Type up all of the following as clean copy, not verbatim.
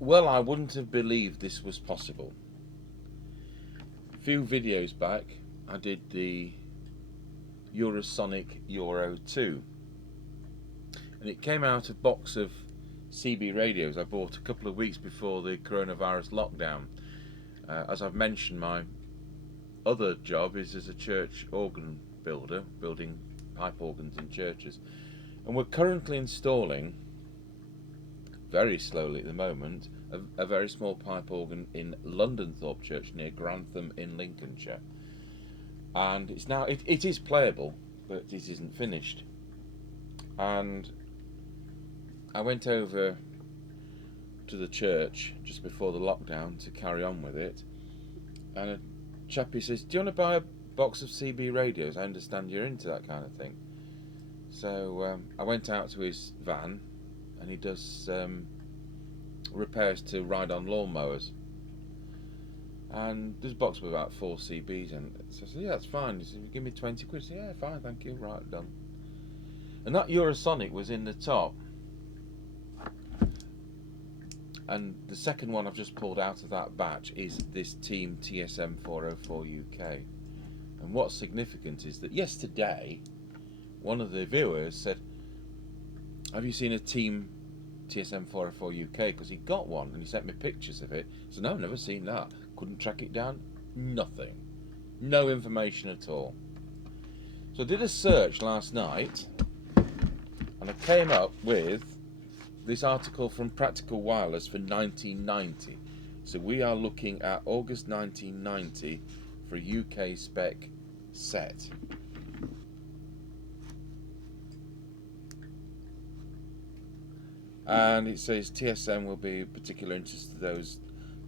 Well, I wouldn't have believed this was possible. A few videos back, I did the Eurosonic Euro2, and it came out of a box of CB radios I bought a couple of weeks before the coronavirus lockdown. As I've mentioned, my other job is as a church organ builder, building pipe organs in churches, and we're currently installing, very slowly at the moment, a very small pipe organ in London Thorpe Church near Grantham in Lincolnshire. And it's now, it is playable, but it isn't finished. And I went over to the church just before the lockdown to carry on with it, and a chappie says, "Do you want to buy a box of CB radios? I understand you're into that kind of thing." So I went out to his van, and he does repairs to ride-on lawnmowers. And there's a box with about 4 CBs in it. So I said, "Yeah, that's fine." He said, "Give me 20 quid." I said, "Yeah, fine, thank you." Right, done. And that Eurosonic was in the top. And the second one I've just pulled out of that batch is this Team TSM404UK. And what's significant is that yesterday, one of the viewers said, "Have you seen a Team TSM404UK?" Because he got one and he sent me pictures of it. So no, I've never seen that. Couldn't track it down. Nothing. No information at all. So I did a search last night, and I came up with this article from Practical Wireless for 1990. So we are looking at August 1990 for a UK spec set. And it says TSM will be of particular interest to those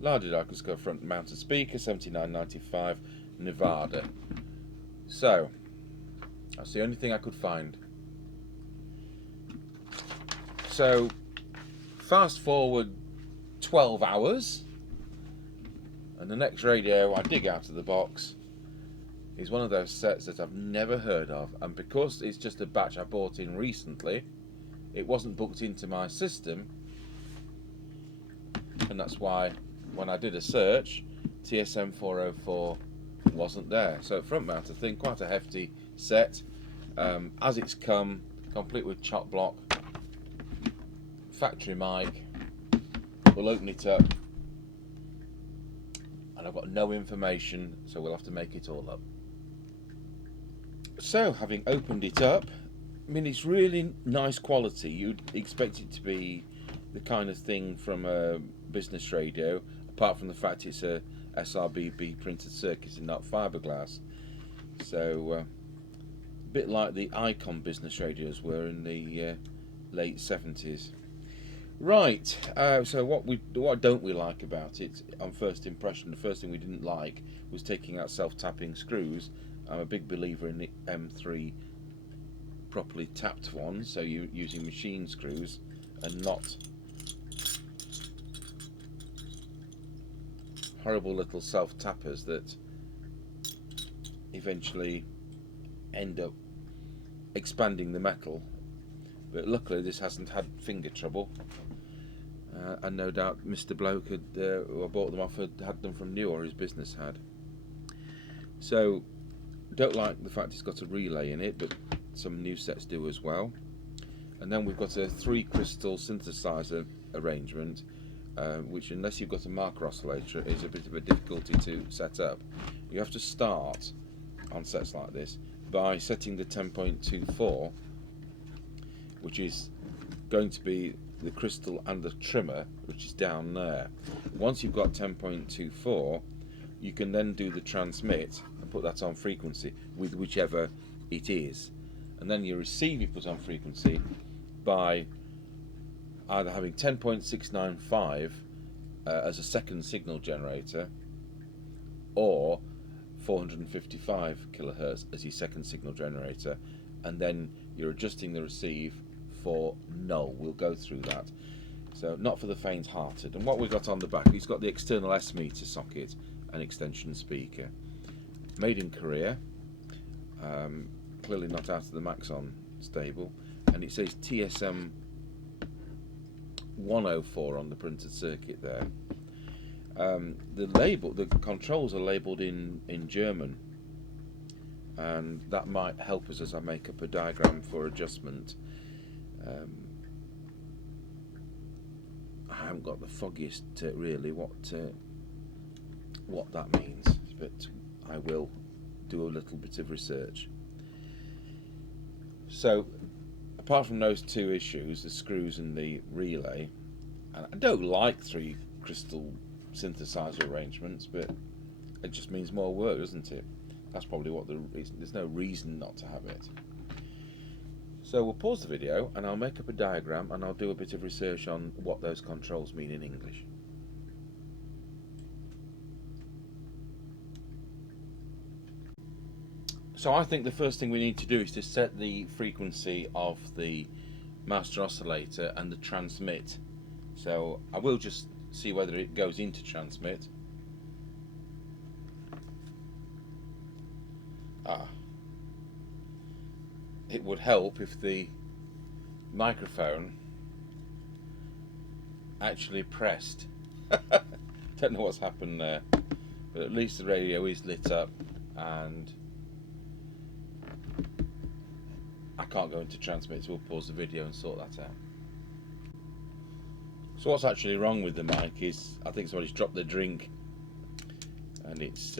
larger diagnostic front mounted speaker, 7995 Nevada. So that's the only thing I could find. So fast forward 12 hours, and the next radio I dig out of the box is one of those sets that I've never heard of, and because it's just a batch I bought in recently, it wasn't booked into my system, and that's why when I did a search, TSM404 wasn't there. So front mounted thing, quite a hefty set, as it's come, complete with chop block, factory mic. We'll open it up, and I've got no information, so we'll have to make it all up. So having opened it up, I mean, it's really nice quality. You'd expect it to be the kind of thing from a business radio, apart from the fact it's a SRBB printed circuit and not fiberglass. So a bit like the Icon business radios were in the late 70s. Right, so what don't we like about it on first impression? The first thing we didn't like was taking out self-tapping screws. I'm a big believer in the M3 properly tapped ones, so you're using machine screws and not horrible little self-tappers that eventually end up expanding the metal. But luckily this hasn't had finger trouble, and no doubt Mr Bloke who I bought them off had them from new, or his business had. So don't like the fact it's got a relay in it, but some new sets do as well. And then we've got a 3 crystal synthesizer arrangement, which, unless you've got a marker oscillator, is a bit of a difficulty to set up. You have to start on sets like this by setting the 10.24, which is going to be the crystal and the trimmer, which is down there. Once you've got 10.24, you can then do the transmit and put that on frequency with whichever it is, and then your receiver you put on frequency by either having 10.695 as a second signal generator, or 455 kilohertz as your second signal generator, and then you're adjusting the receive for null. We'll go through that. So not for the faint-hearted. And what we've got on the back, he's got the external S meter socket and extension speaker. Made in Korea, clearly not out of the Maxon stable, and it says TSM 104 on the printed circuit there. The controls are labelled in German, and that might help us as I make up a diagram for adjustment. I haven't got the foggiest really what that means, but I will do a little bit of research. So apart from those two issues, the screws and the relay, and I don't like 3 crystal synthesizer arrangements, but it just means more work, doesn't it? That's probably what the reason. There's no reason not to have it. So we'll pause the video and I'll make up a diagram and I'll do a bit of research on what those controls mean in English. So I think the first thing we need to do is to set the frequency of the master oscillator and the transmit. So I will just see whether it goes into transmit. It would help if the microphone actually pressed. Don't know what's happened there, but at least the radio is lit up and I can't go into transmit, so we'll pause the video and sort that out. So what's actually wrong with the mic is I think somebody's dropped their drink and it's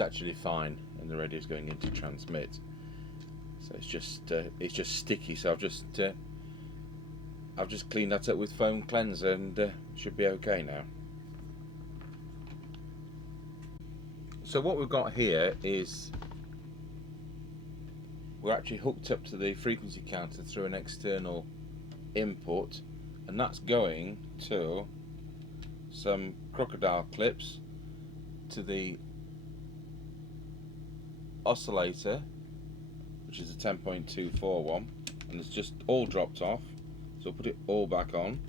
actually fine and the radio's going into transmit. So it's just sticky. So I've just cleaned that up with foam cleanser and should be okay now. So what we've got here is we're actually hooked up to the frequency counter through an external input, and that's going to some crocodile clips to the oscillator, which is a 10.24 one, and it's just all dropped off, so we'll put it all back on.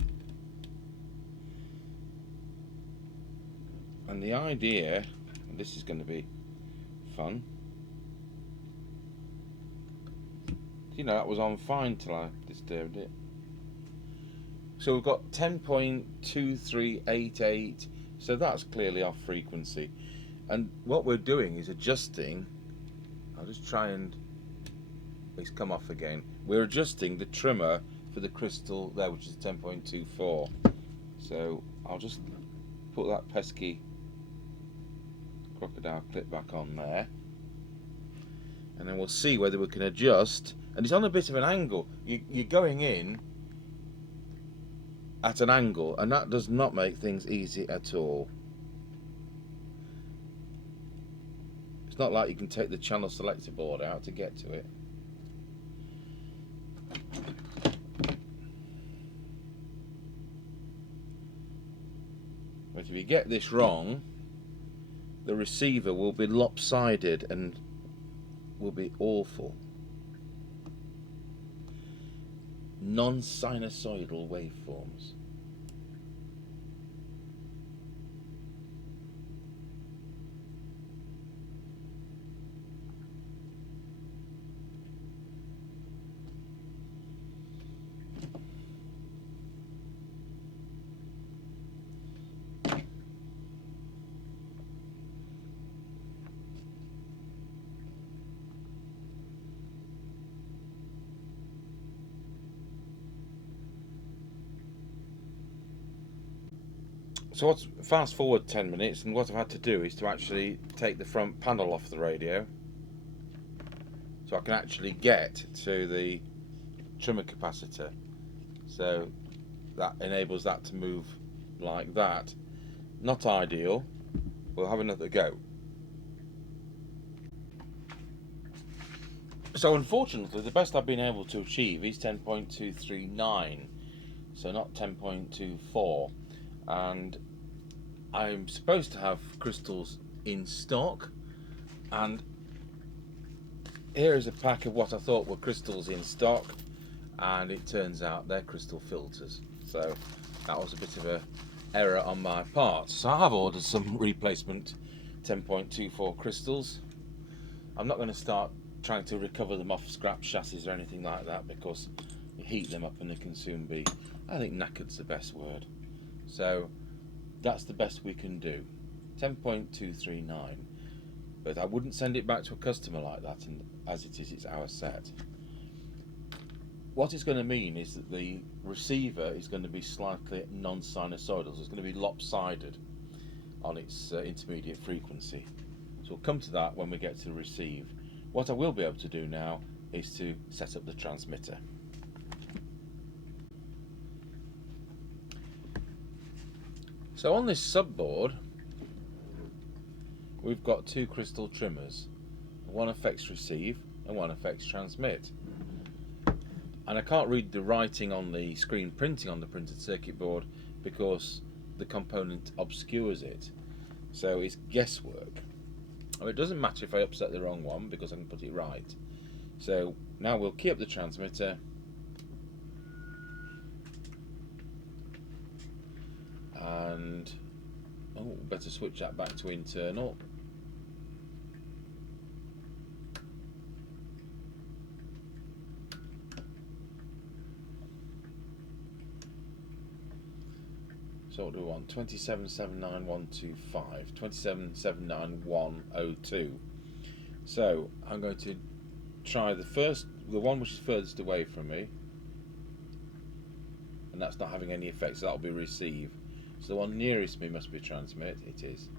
And the idea, and this is going to be fun, you know, that was on fine till I disturbed it. So we've got 10.2388, so that's clearly off frequency, and what we're doing is adjusting. I'll just try and it's come off again. We're adjusting the trimmer for the crystal there, which is 10.24. So I'll just put that pesky crocodile clip back on there, and then we'll see whether we can adjust. And it's on a bit of an angle. You're going in at an angle, and that does not make things easy at all. It's not like you can take the channel selector board out to get to it. But if you get this wrong, the receiver will be lopsided and will be awful. Non-sinusoidal waveforms. So let's fast forward 10 minutes, and what I've had to do is to actually take the front panel off the radio so I can actually get to the trimmer capacitor. So that enables that to move like that. Not ideal. We'll have another go. So unfortunately the best I've been able to achieve is 10.239, so not 10.24, and I'm supposed to have crystals in stock, and here is a pack of what I thought were crystals in stock, and it turns out they're crystal filters. So that was a bit of a error on my part. So I have ordered some replacement 10.24 crystals. I'm not going to start trying to recover them off scrap chassis or anything like that, because You heat them up and they can soon be, I think knackered's the best word. So that's the best we can do. 10.239. But I wouldn't send it back to a customer like that, and as it is, it's our set. What it's going to mean is that the receiver is going to be slightly non-sinusoidal, so it's going to be lopsided on its intermediate frequency. So we'll come to that when we get to receive. What I will be able to do now is to set up the transmitter. So on this subboard, we've got two crystal trimmers. One affects receive and one affects transmit. And I can't read the writing on the screen printing on the printed circuit board because the component obscures it. So it's guesswork. I mean, it doesn't matter if I upset the wrong one because I can put it right. So now we'll key up the transmitter. And oh, better switch that back to internal. So what do we want? 2779125, 2779102. So I'm going to try the one which is furthest away from me, and that's not having any effect, so that'll be receive. So the one nearest me must be transmit. It is.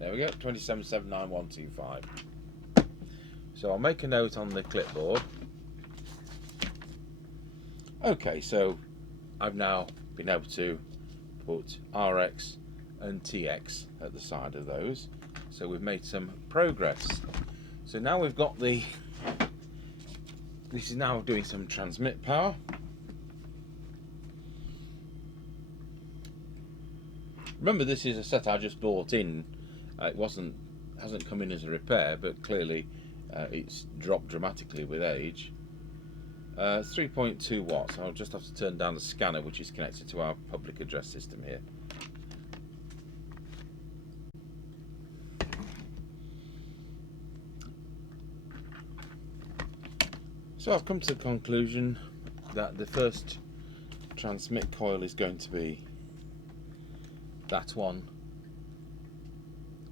There we go, 2779125. So I'll make a note on the clipboard. Okay, so I've now been able to put RX and TX at the side of those. So we've made some progress. So now we've got this is now doing some transmit power. Remember, this is a set I just bought in. It hasn't come in as a repair, but clearly it's dropped dramatically with age. 3.2 watts. I'll just have to turn down the scanner, which is connected to our public address system here. So I've come to the conclusion that the first transmit coil is going to be that one,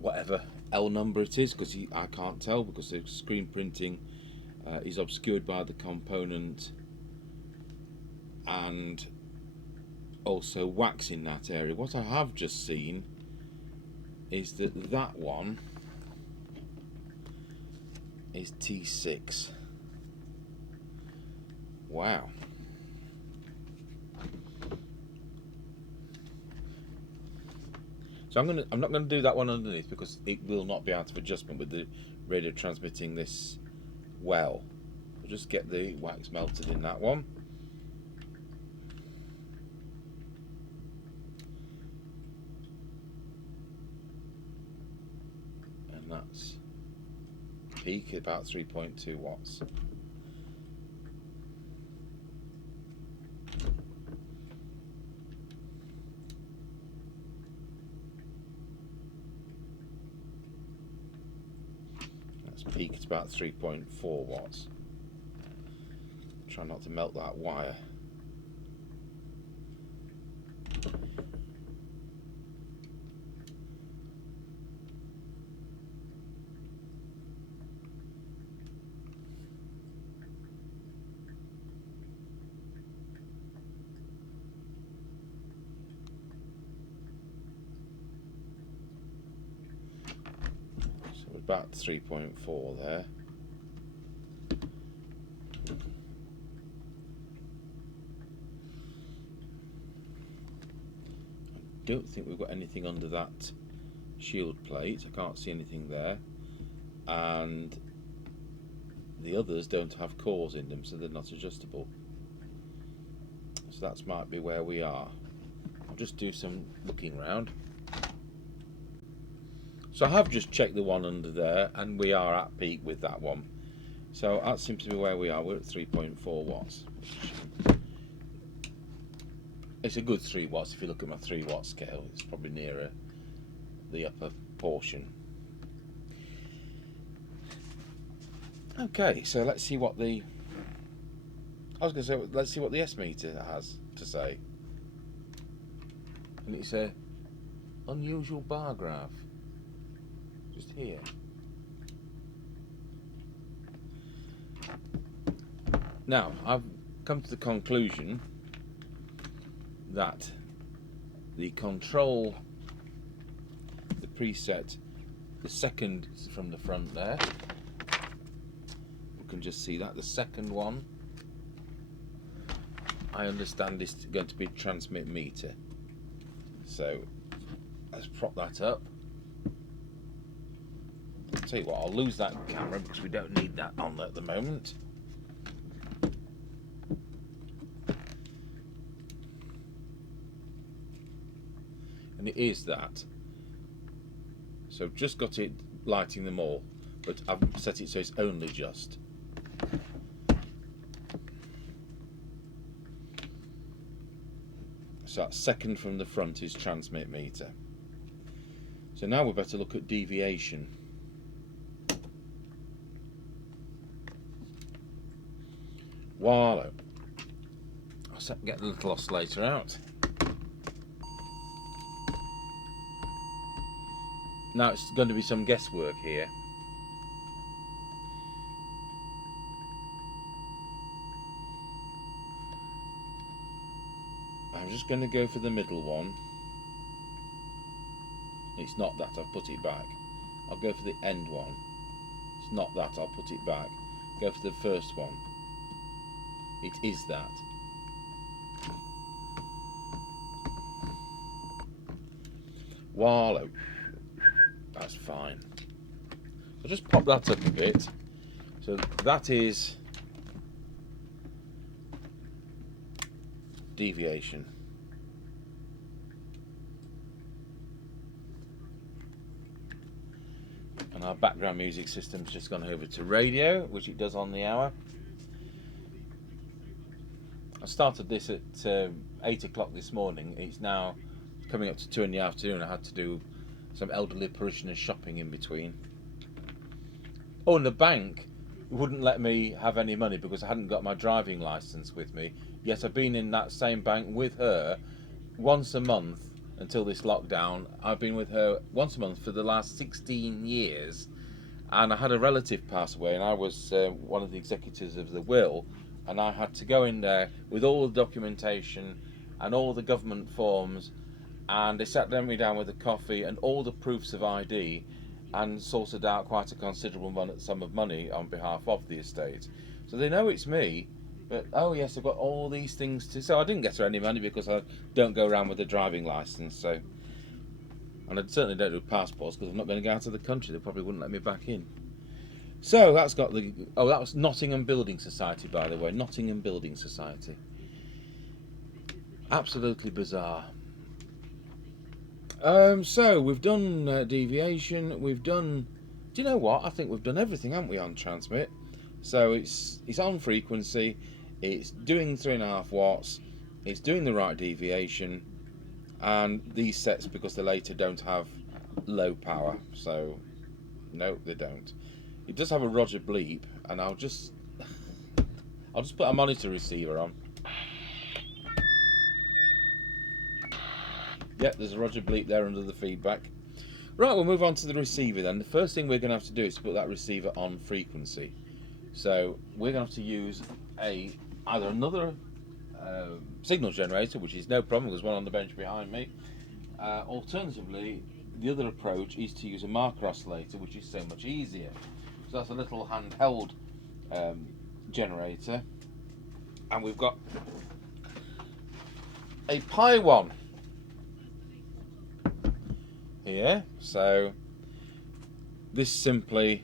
whatever L number it is, because I can't tell because the screen printing is obscured by the component and also wax in that area. What I have just seen is that one is T6. Wow. So I'm not going to do that one underneath because it will not be out of adjustment with the radio transmitting this well. We'll just get the wax melted in that one. And that's peak about 3.2 watts. Peak at about 3.4 watts. Try not to melt that wire. About 3.4 there. I don't think we've got anything under that shield plate. I can't see anything there, and the others don't have cores in them, so they're not adjustable. So that might be where we are. I'll just do some looking round. So I have just checked the one under there, and we are at peak with that one. So that seems to be where we are. We're at 3.4 watts. It's a good 3 watts if you look at my 3 watt scale. It's probably nearer the upper portion. Okay, so let's see what the let's see what the S meter has to say. And it's a unusual bar graph just here. Now I've come to the conclusion that the control, the preset, the second from the front there, you can just see that the second one, I understand is going to be transmit meter. So let's prop that up. I'll tell you what, I'll lose that camera because we don't need that on at the moment. And it is that. So I've just got it lighting them all, but I've set it so it's only just. So that second from the front is transmit meter. So now we better look at deviation. Wallow. I'll get the little oscillator out. Now it's going to be some guesswork here. I'm just going to go for the middle one. It's not that, I've put it back. I'll go for the end one. It's not that, I'll put it back. Go for the first one. It is that. Wallow. That's fine. I'll just pop that up a bit. So that is deviation. And our background music system's just gone over to radio, which it does on the hour. I started this at 8 o'clock this morning. It's now coming up to 2 in the afternoon. I had to do some elderly parishioners shopping in between. Oh, and the bank wouldn't let me have any money because I hadn't got my driving licence with me. Yet I've been in that same bank with her once a month until this lockdown. I've been with her once a month for the last 16 years. And I had a relative pass away, and I was one of the executors of the will, and I had to go in there with all the documentation and all the government forms, and they sat me down with a coffee and all the proofs of ID and sorted out quite a considerable sum of money on behalf of the estate. So they know it's me, but oh yes, I've got all these things to... So I didn't get her any money because I don't go around with a driving licence, so... And I certainly don't do passports because I'm not going to go out of the country. They probably wouldn't let me back in. So that's got the... Oh, that was Nottingham Building Society, by the way. Nottingham Building Society. Absolutely bizarre. So we've done deviation, we've done... Do you know what? I think we've done everything, haven't we, on transmit? So it's on frequency, it's doing 3.5 watts, it's doing the right deviation, and these sets, because they're later, don't have low power. So, no, they don't. It does have a Roger bleep, and I'll just put a monitor receiver on. Yep, there's a Roger bleep there under the feedback. Right, we'll move on to the receiver then. The first thing we're going to have to do is put that receiver on frequency. So we're going to have to use either another signal generator, which is no problem, there's one on the bench behind me. Alternatively, the other approach is to use a marker oscillator, which is so much easier. So that's a little handheld generator. And we've got a Pi 1 here. So this simply,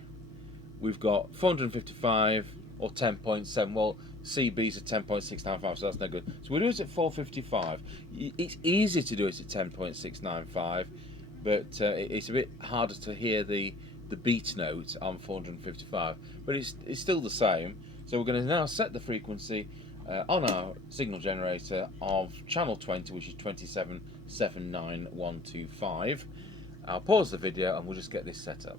we've got 455 or 10.7. Well, CB's at 10.695, so that's no good. So we'll do it at 455. It's easy to do it at 10.695, but it's a bit harder to hear the beat note on 455. But it's still the same. So we're going to now set the frequency on our signal generator of channel 20, which is 2779125. I'll pause the video and we'll just get this set up.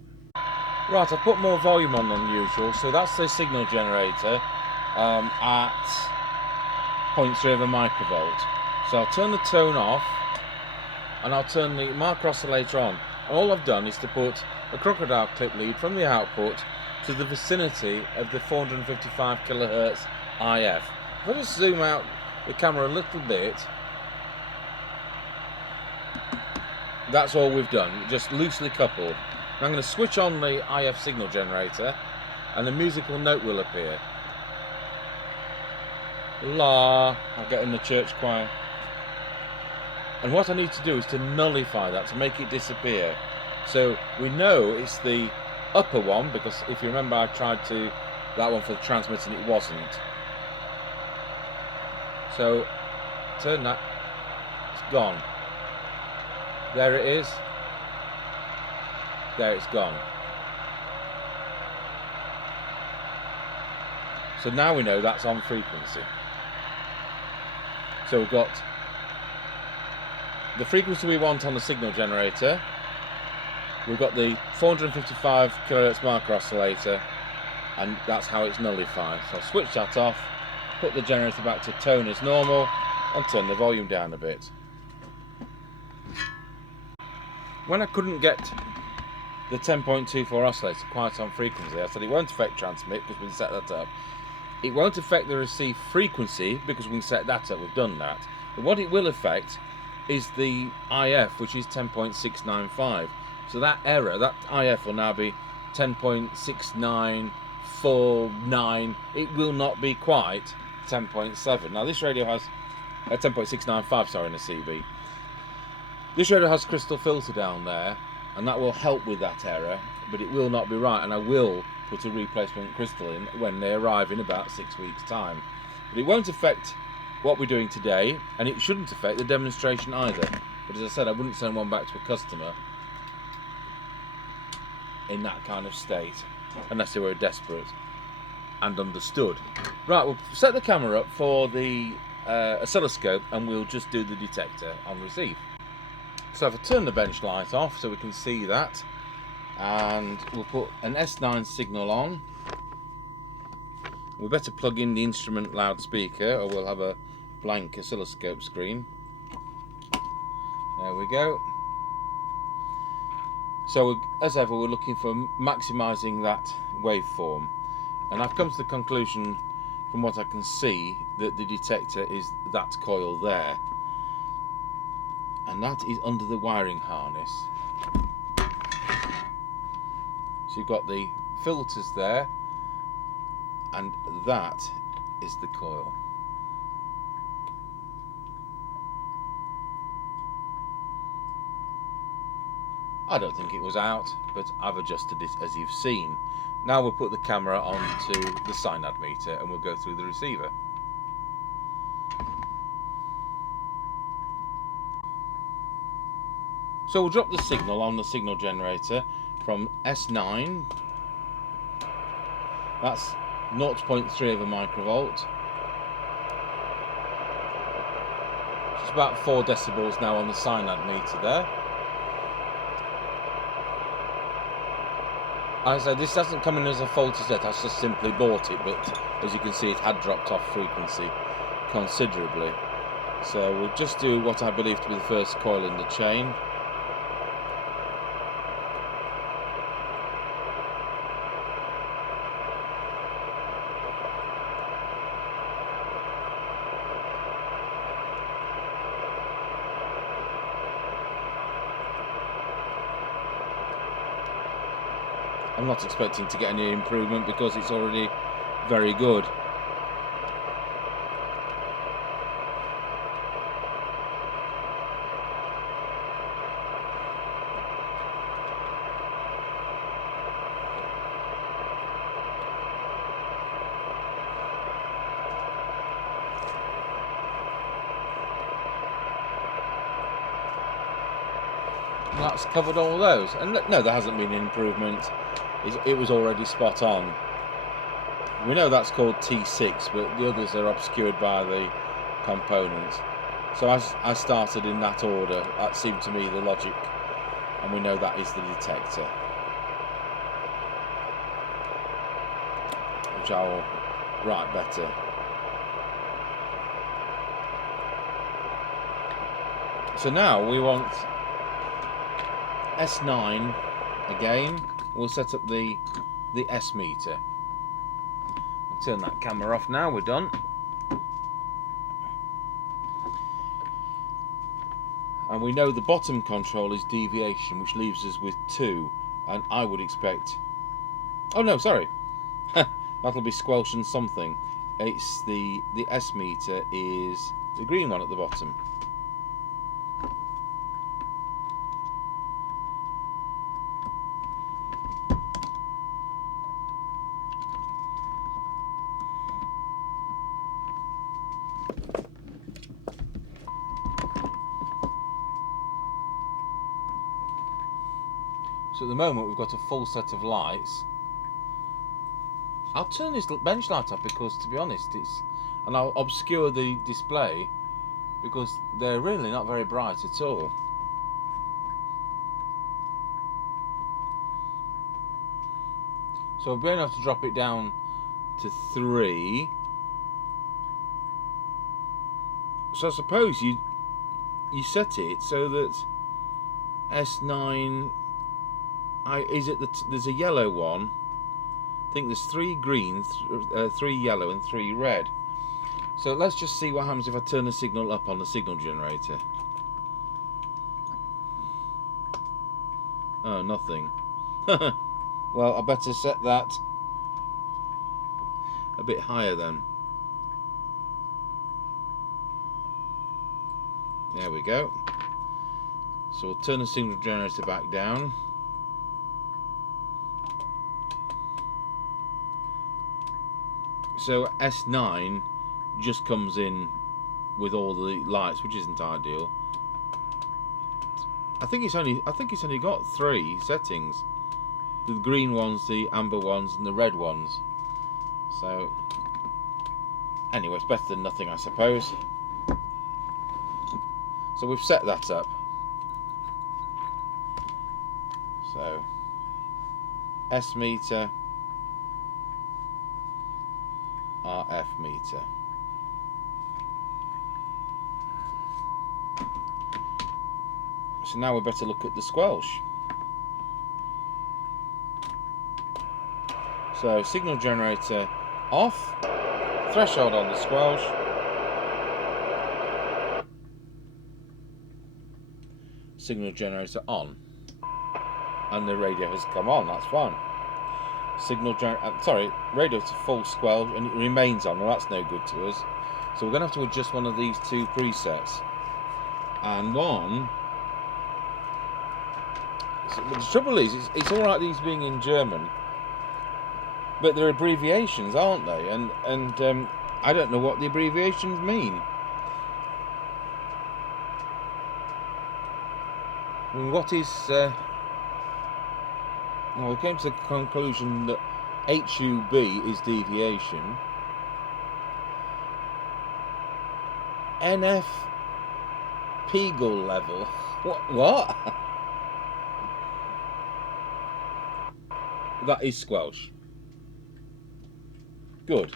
Right, I've put more volume on than usual, so that's the signal generator at 0.3 of a microvolt. So I'll turn the tone off and I'll turn the marker oscillator on. And all I've done is to put a crocodile clip lead from the output to the vicinity of the 455 kilohertz IF. If I just zoom out the camera a little bit, that's all we've done, just loosely coupled. Now I'm going to switch on the IF signal generator and a musical note will appear. La, I'll get in the church choir. And what I need to do is to nullify that, to make it disappear. So we know it's the upper one, because if you remember I tried to that one for the transmit and it wasn't. So turn that, it's gone. There it is. There, it's gone. So now we know that's on frequency. So we've got the frequency we want on the signal generator. We've got the 455 kilohertz marker oscillator, and that's how it's nullified. So I'll switch that off, put the generator back to tone as normal, and turn the volume down a bit. When I couldn't get the 10.24 oscillator quite on frequency, I said it won't affect transmit because we can set that up. It won't affect the receive frequency because we can set that up, we've done that. But what it will affect is the IF, which is 10.695. So that error, that IF will now be 10.6949. It will not be quite 10.7. Now this radio has 10.695, sorry, in a CB. This radio has crystal filter down there, and that will help with that error, but it will not be right, and I will put a replacement crystal in when they arrive in about 6 weeks' time. But it won't affect what we're doing today, and it shouldn't affect the demonstration either. But as I said, I wouldn't send one back to a customer in that kind of state, unless they were desperate and understood. Right, we'll set the camera up for the oscilloscope, and we'll just do the detector on receive. So if I turn the bench light off so we can see that, and we'll put an S9 signal on. We better plug in the instrument loudspeaker or we'll have a blank oscilloscope screen. There we go. So as ever, we're looking for maximising that waveform, and I've come to the conclusion from what I can see that the detector is that coil there, and that is under the wiring harness. So you've got the filters there, and that is the coil. I don't think it was out, but I've adjusted it as you've seen. Now we'll put the camera onto the synad meter and we'll go through the receiver. So we'll drop the signal on the signal generator from S9. That's 0.3 of a microvolt. It's about 4 decibels now on the synad meter there. As I said, this doesn't come in as a faulty set, I just simply bought it, but as you can see it had dropped off frequency considerably. So we'll just do what I believe to be the first coil in the chain. I'm not expecting to get any improvement because it's already very good. That's covered all those, and no, there hasn't been an improvement. It was already spot on. We know that's called T6, but the others are obscured by the components. So I started in that order. That seemed to me the logic and we know that is the detector, which I'll write better. So now we want S9 again. We'll set up the S meter. I'll turn that camera off now, we're done. And we know the bottom control is deviation, which leaves us with 2, and I would expect... Oh no, sorry. That'll be squelch and something. It's the S meter is the green one at the bottom. So at the moment we've got a full set of lights. I'll turn this bench light up because, to be honest, and I'll obscure the display because they're really not very bright at all. So we're going to have to drop it down to 3. So I suppose you set it so that S9 is it there's a yellow one. I think there's 3 green, 3 yellow and 3 red. So let's just see what happens if I turn the signal up on the signal generator. Oh, nothing. Well, I better set that a bit higher then. There we go. So we'll turn the signal generator back down. So S9 just comes in with all the lights, which isn't ideal. I think it's only got 3 settings: the green ones, the amber ones, and the red ones. So anyway, it's better than nothing, I suppose. So we've set that up. So S meter, RF meter. So now we better look at the squelch. So signal generator off, threshold on the squelch, signal generator on, and the radio has come on. That's fine. Radio to full squelch, and it remains on. Well, that's no good to us. So we're going to have to adjust one of these 2 presets, and one. So the trouble is, it's all right these being in German, but they're abbreviations, aren't they? And I don't know what the abbreviations mean. I mean, what is? Well, we came to the conclusion that HUB is deviation. NF Pegel level. What? That is squelch. Good.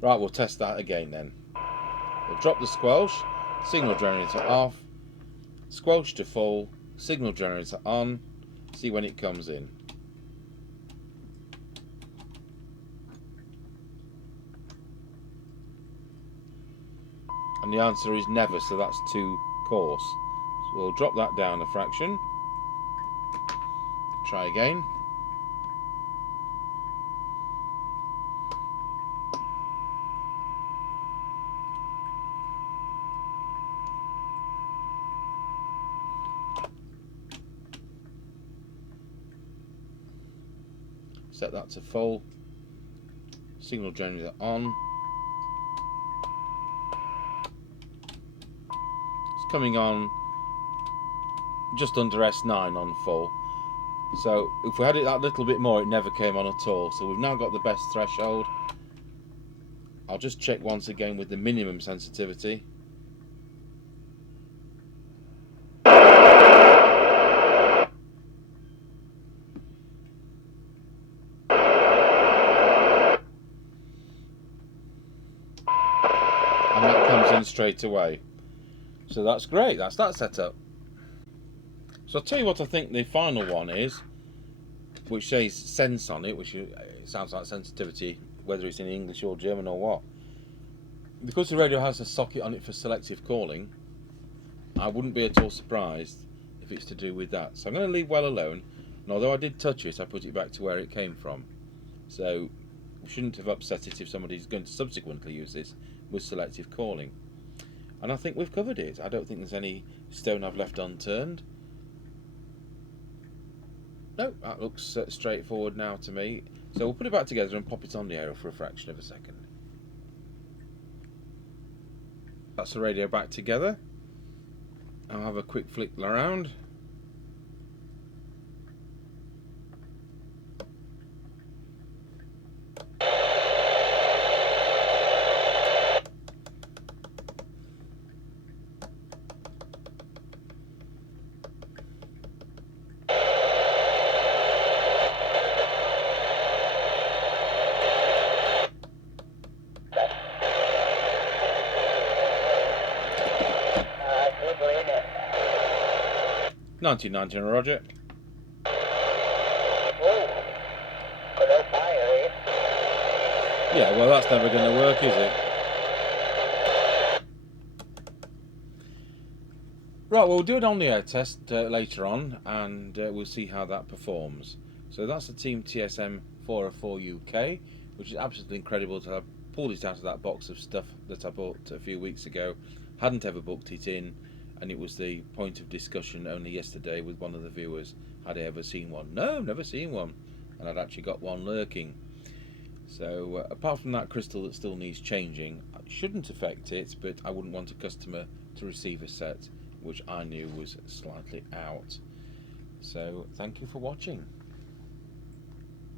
Right, we'll test that again then. We'll drop the squelch, signal generator off, squelch to full, signal generator on, see when it comes in. And the answer is never, so that's too coarse. So we'll drop that down a fraction. Try again. Set that to full. Signal generator on. It's coming on just under S9 on full. So if we had it that little bit more, it never came on at all. So we've now got the best threshold. I'll just check once again with the minimum sensitivity. straight away. So that's great, that's that setup. So I'll tell you what I think the final one is, which says sense on it, which sounds like sensitivity, whether it's in English or German or what. Because the radio has a socket on it for selective calling, I wouldn't be at all surprised if it's to do with that. So I'm going to leave well alone, and although I did touch it, I put it back to where it came from. So we shouldn't have upset it if somebody's going to subsequently use this with selective calling. And I think we've covered it. I don't think there's any stone I've left unturned. No, that looks straightforward now to me. So we'll put it back together and pop it on the air for a fraction of a second. That's the radio back together. I'll have a quick flick around. $19.99, Roger. Yeah, well, that's never going to work, is it? Right, well, we'll do it on the air test later on, and we'll see how that performs. So that's the Team TSM404UK, which is absolutely incredible to have pulled it out of that box of stuff that I bought a few weeks ago. Hadn't ever booked it in, and it was the point of discussion only yesterday with one of the viewers. Had I ever seen one? No, never seen one. And I'd actually got one lurking. So apart from that crystal that still needs changing, it shouldn't affect it, but I wouldn't want a customer to receive a set which I knew was slightly out. So thank you for watching.